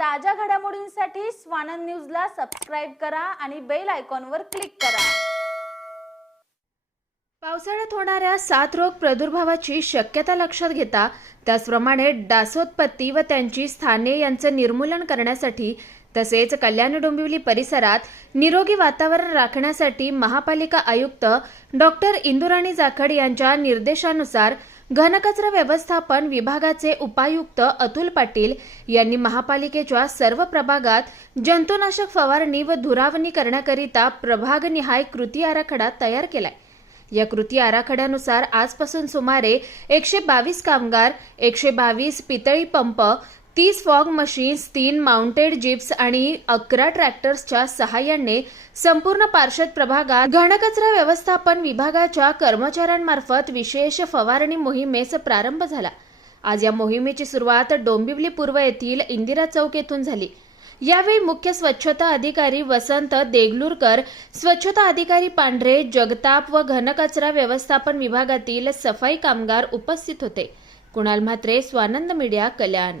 ताज्या घडामोडींसाठी स्वानंद न्यूजला सबस्क्राईब करा आणि बेल आयकॉनवर क्लिक करा. पावसाळ्यात होणाऱ्या सात रोग प्रादुर्भावाची शक्यता लक्षात घेता त्याचप्रमाणे डासोत्पत्ती व त्यांची स्थाने यांचं निर्मूलन करण्यासाठी तसेच कल्याण डोंबिवली परिसरात निरोगी वातावरण राखण्यासाठी महापालिका आयुक्त डॉक्टर इंदुराणी जाखड यांच्या निर्देशानुसार घनकचरा व्यवस्थापन विभागाचे उपायुक्त अतुल पाटील यांनी महापालिकेच्या सर्व प्रभागात जंतुनाशक फवारणी व धुरावणी करण्याकरिता प्रभागनिहाय कृती आराखडा तयार केलाय. या कृती आराखड्यानुसार आजपासून सुमारे एकशे बावीस कामगार एकशे बावीस पितळी पंप तीस फॉग मशीन्स तीन माउंटेड जिप्स आणि अकरा ट्रॅक्टर्सच्या सहाय्याने संपूर्ण पार्षद प्रभागात घनकचरा व्यवस्थापन विभागाच्या कर्मचाऱ्यांमार्फत विशेष फवारणी मोहिमेस प्रारंभ झाला. आज या मोहिमेची सुरुवात डोंबिवली पूर्व येथील इंदिरा चौक येथून झाली. यावेळी मुख्य स्वच्छता अधिकारी वसंत देगलूरकर स्वच्छता अधिकारी पांढरे जगताप व घनकचरा व्यवस्थापन विभागातील सफाई कामगार उपस्थित होते. कुणाल म्हात्रे स्वानंद मीडिया कल्याण.